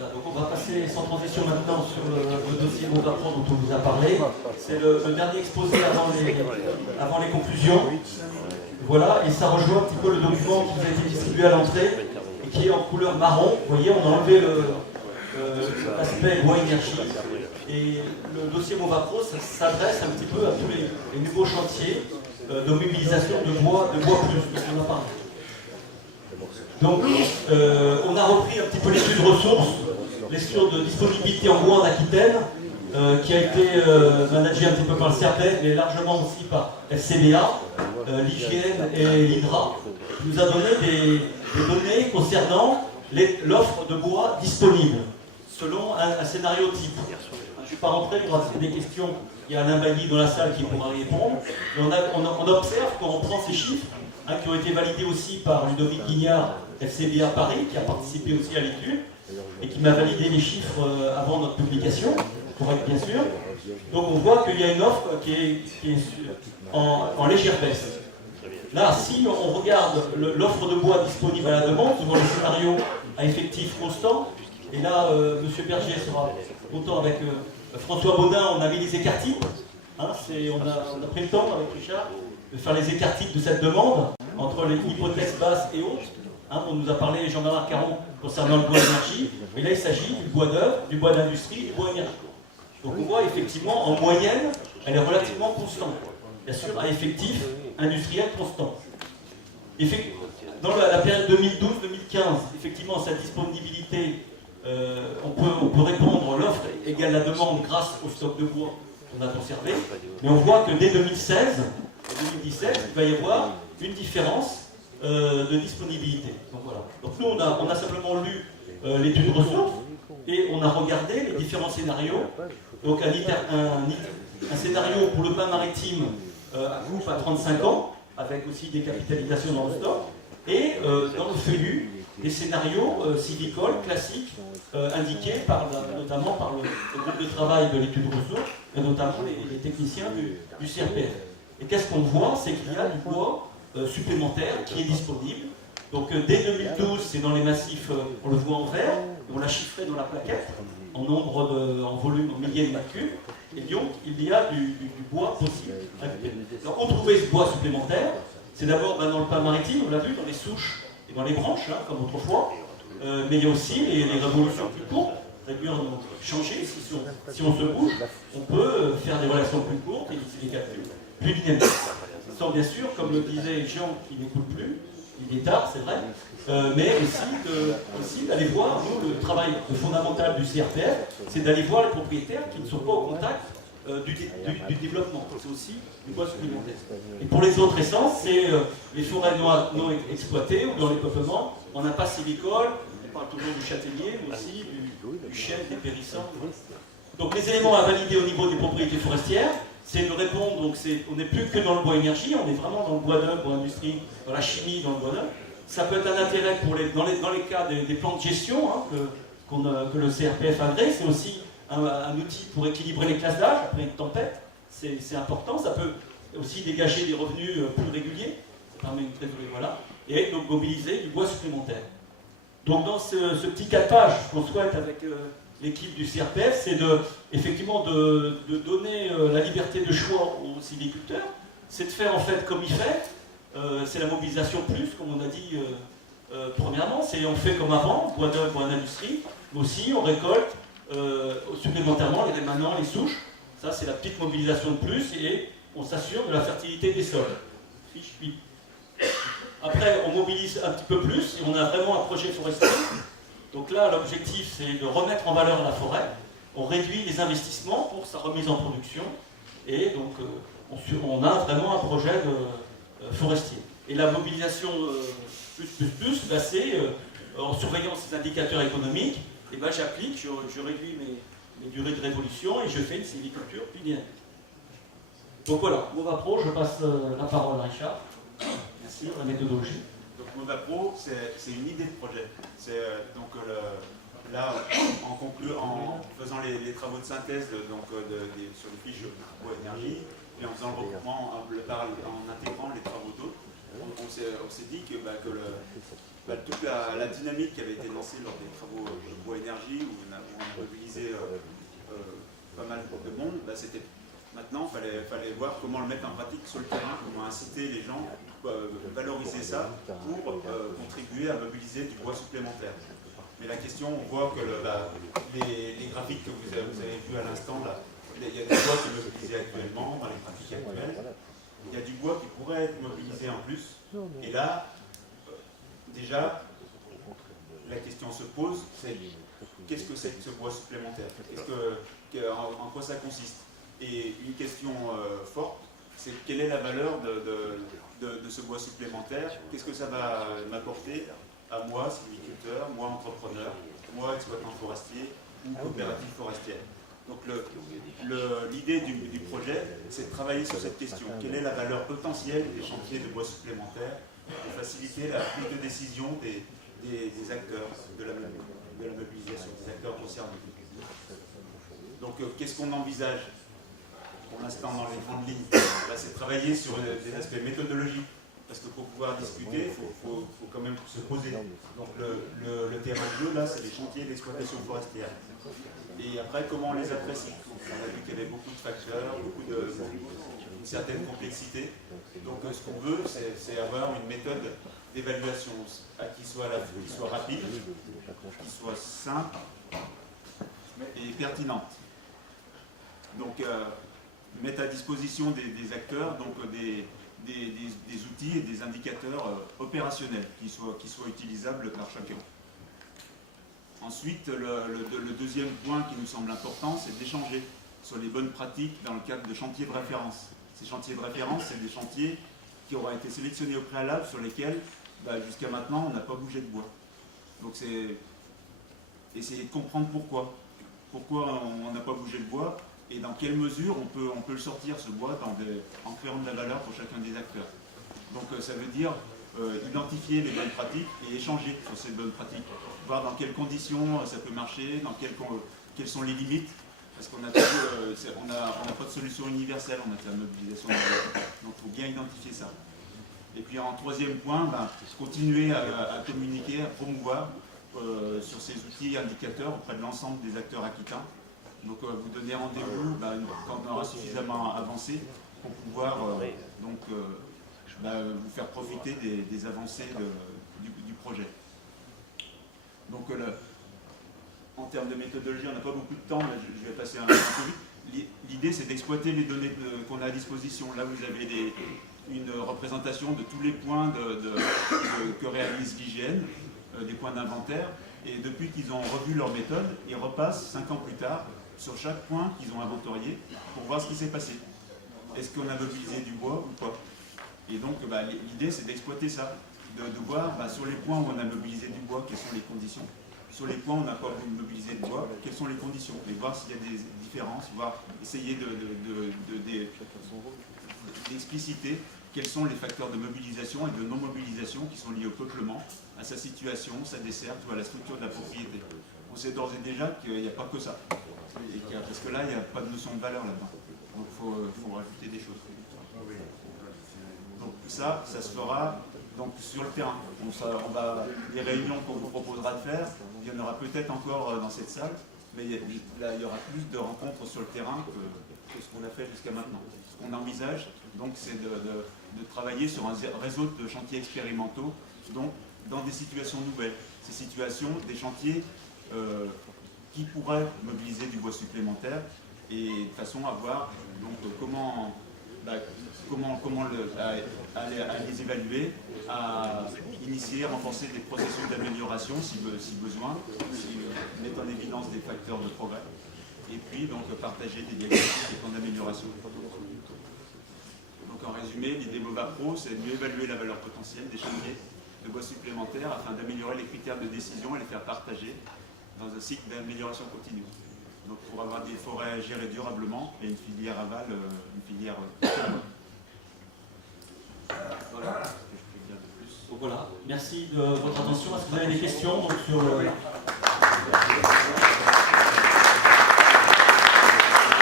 Donc on va passer sans transition maintenant sur le dossier Movapro dont on vous a parlé. C'est le dernier exposé avant les conclusions. Voilà, et ça rejoint un petit peu le document qui vous a été distribué à l'entrée et qui est en couleur marron. Vous voyez, on a enlevé l'aspect bois énergie. Et le dossier Movapro s'adresse un petit peu à tous les nouveaux chantiers de mobilisation de bois plus, parce qu'on a parlé. Donc, on a repris un petit peu l'étude de ressources, l'étude de disponibilité en bois en Aquitaine, qui a été managée un petit peu par le CRPF, mais largement aussi par FCBA, l'IGN et l'INRA, qui nous a donné des données concernant l'offre de bois disponible, selon un scénario type. Je ne suis pas rentré, il y aura des questions, il y a Alain Bailly dans la salle qui pourra y répondre, mais on observe quand on prend ces chiffres, qui ont été validés aussi par Ludovic Guignard, FCBA Paris, qui a participé aussi à l'étude, et qui m'a validé les chiffres avant notre publication, correct bien sûr. Donc on voit qu'il y a une offre qui est en légère baisse. Là, si on regarde l'offre de bois disponible à la demande, selon les scénarios à effectif constant, et là, M. Berger sera content avec François Baudin, on a mis les écarts-types. On a pris le temps avec Richard de faire les écarts-types de cette demande, entre les hypothèses basses et hautes. On nous a parlé, Jean-Bernard Caron, concernant le bois énergie, et là il s'agit du bois d'œuvre, du bois d'industrie, du bois énergie. Donc on voit effectivement, en moyenne, elle est relativement constante. Bien sûr, à effectif industriel constant. Dans la période 2012-2015, effectivement, sa disponibilité, on peut répondre, l'offre égale la demande grâce au stock de bois qu'on a conservé, mais on voit que dès 2016 et 2017, il va y avoir une différence de disponibilité. Donc voilà. Donc nous, on a simplement lu l'étude de ressources et on a regardé les différents scénarios. Donc un scénario pour le pain maritime coupe à 35 ans, avec aussi des capitalisations dans le stock, et dans le feuillu, des scénarios silicoles classiques indiqués notamment par le groupe de travail de l'étude de ressources, et notamment les techniciens du CRPF. Et qu'est-ce qu'on voit? C'est qu'il y a du bois supplémentaire qui est disponible. Donc dès 2012, c'est dans les massifs, on le voit en vert, on l'a chiffré dans la plaquette, en volume, en milliers de mètres cubes, et donc il y a du bois possible. Donc on trouvait ce bois supplémentaire, c'est d'abord dans le pain maritime, on l'a vu, dans les souches et dans les branches, comme autrefois, mais il y a aussi les révolutions plus courtes, c'est-à-dire changer, si on se bouge, on peut faire des relations plus courtes et des calculs plus dynamiques. Sans bien sûr, comme le disait Jean, qui n'écoute plus, il est tard, c'est vrai, mais aussi d'aller voir, nous, le travail fondamental du CRPF, c'est d'aller voir les propriétaires qui ne sont pas au contact du développement. C'est aussi du bois supplémentaire. Et pour les autres essences, c'est les forêts non exploitées ou dans les peuplements, on n'a pas silicole, on parle toujours du châtaignier, mais aussi du chêne, des périssants. Donc les éléments à valider au niveau des propriétés forestières, c'est de répondre, donc on n'est plus que dans le bois énergie, on est vraiment dans le bois d'œuvre, bois industrie, dans la chimie, dans le bois d'œuvre. Ça peut être un intérêt dans les cas des plans de gestion que le CRPF agrée, c'est aussi un outil pour équilibrer les classes d'âge après une tempête, c'est important, ça peut aussi dégager des revenus plus réguliers, ça permet une trésorerie, voilà, et donc mobiliser du bois supplémentaire. Donc dans ce petit capage qu'on souhaite avec l'équipe du CRPF, c'est effectivement de donner la liberté de choix aux sylviculteurs, c'est de faire en fait comme il fait, c'est la mobilisation plus, comme on a dit premièrement, c'est on fait comme avant, bois d'œuvre, bois d'industrie, mais aussi on récolte supplémentairement les rémanents, les souches, ça c'est la petite mobilisation de plus, et on s'assure de la fertilité des sols. Fiche 8. Après on mobilise un petit peu plus, et on a vraiment un projet forestier. Donc là, l'objectif, c'est de remettre en valeur la forêt. On réduit les investissements pour sa remise en production. Et donc, on a vraiment un projet forestier. Et la mobilisation bah, c'est en surveillant ces indicateurs économiques, et ben, j'applique, je réduis mes durées de révolution et je fais une sylviculture plus dynamique. Donc voilà, Movapro, je passe la parole à Richard. Merci, la méthodologie. Donc Movapro, c'est une idée de projet. Là, en faisant les travaux de synthèse sur les fiches bois énergie, et en faisant le regroupement, en intégrant les travaux d'autres, on s'est dit que, toute la dynamique qui avait été lancée lors des travaux Bois Énergie, où on a mobilisé pas mal de monde, c'était maintenant, il fallait voir comment le mettre en pratique sur le terrain, comment inciter les gens, valoriser ça pour contribuer à mobiliser du bois supplémentaire. Mais la question, on voit que les graphiques que vous avez vus à l'instant, il y a du bois qui est mobilisé actuellement dans les graphiques actuels. Il y a du bois qui pourrait être mobilisé en plus. Et là, déjà, la question se pose, c'est qu'est-ce que c'est que ce bois supplémentaire? En quoi ça consiste? Et une question forte, c'est quelle est la valeur de ce bois supplémentaire? Qu'est-ce que ça va m'apporter à moi, sylviculteur, moi, entrepreneur, moi, exploitant forestier ou coopérative forestière? Donc l'idée du projet, c'est de travailler sur cette question. Quelle est la valeur potentielle des chantiers de bois supplémentaires pour faciliter la prise de décision des acteurs de la mobilisation, des acteurs concernés? Donc qu'est-ce qu'on envisage pour l'instant dans les grandes lignes? C'est travailler sur des aspects méthodologiques. Parce que pour pouvoir discuter, il faut quand même se poser. Donc le terrain de jeu, là, c'est les chantiers d'exploitation forestière. Et après, comment on les apprécie? On a vu qu'il y avait beaucoup de facteurs, une certaine complexité. Donc ce qu'on veut, c'est avoir une méthode d'évaluation qui soit rapide, qui soit simple et pertinente. Donc mettre à disposition des acteurs des outils et des indicateurs opérationnels qui soient utilisables par chacun. Ensuite, le deuxième point qui nous semble important, c'est d'échanger sur les bonnes pratiques dans le cadre de chantiers de référence. Ces chantiers de référence, c'est des chantiers qui auront été sélectionnés au préalable sur lesquels, jusqu'à maintenant, on n'a pas bougé de bois. Donc c'est essayer de comprendre pourquoi. Pourquoi on n'a pas bougé de bois et dans quelle mesure on peut le sortir, ce bois, en créant de la valeur pour chacun des acteurs. Donc ça veut dire identifier les bonnes pratiques et échanger sur ces bonnes pratiques. Voir dans quelles conditions ça peut marcher, quelles sont les limites, parce qu'on n'a pas de solution universelle en matière de mobilisation. Donc il faut bien identifier ça. Et puis en troisième point, continuer à communiquer, à promouvoir sur ces outils indicateurs auprès de l'ensemble des acteurs aquitains. Donc vous donner rendez-vous quand on aura suffisamment avancé pour pouvoir vous faire profiter des avancées du projet. Donc en termes de méthodologie, on n'a pas beaucoup de temps, mais je vais passer un peu vite. L'idée, c'est d'exploiter les données qu'on a à disposition. Là, vous avez une représentation de tous les points que réalise l'IGN, des points d'inventaire. Et depuis qu'ils ont revu leur méthode, ils repassent 5 ans plus tard sur chaque point qu'ils ont inventorié pour voir ce qui s'est passé. Est-ce qu'on a mobilisé du bois ou pas? Et donc l'idée, c'est d'exploiter ça, de voir sur les points où on a mobilisé du bois, quelles sont les conditions. Sur les points où on n'a pas mobilisé de bois, quelles sont les conditions. Et voir s'il y a des différences, essayer d'expliciter quels sont les facteurs de mobilisation et de non-mobilisation qui sont liés au peuplement, à sa situation, sa desserte ou à la structure de la propriété. On sait d'ores et déjà qu'il n'y a pas que ça. Parce que là, il n'y a pas de notion de valeur là-dedans. Donc il faut rajouter des choses. Donc ça se fera sur le terrain. Les réunions qu'on vous proposera de faire, il y en aura peut-être encore dans cette salle, mais il y aura plus de rencontres sur le terrain que ce qu'on a fait jusqu'à maintenant. Ce qu'on envisage, donc, c'est de travailler sur un réseau de chantiers expérimentaux, donc dans des situations nouvelles. Ces situations, des chantiers qui pourraient mobiliser du bois supplémentaire et de façon à voir comment les évaluer, à initier, renforcer des processus d'amélioration si besoin, mettre en évidence des facteurs de progrès, et puis partager des diagnostics et plans d'amélioration. Donc en résumé, l'idée MOVAPRO, c'est de mieux évaluer la valeur potentielle des chantiers de bois supplémentaires afin d'améliorer les critères de décision et les faire partager dans un cycle d'amélioration continue. Donc pour avoir des forêts gérées durablement et une filière aval, une filière... Voilà ce que je peux dire de plus. Donc voilà, merci de votre attention. Est-ce que vous avez des questions sur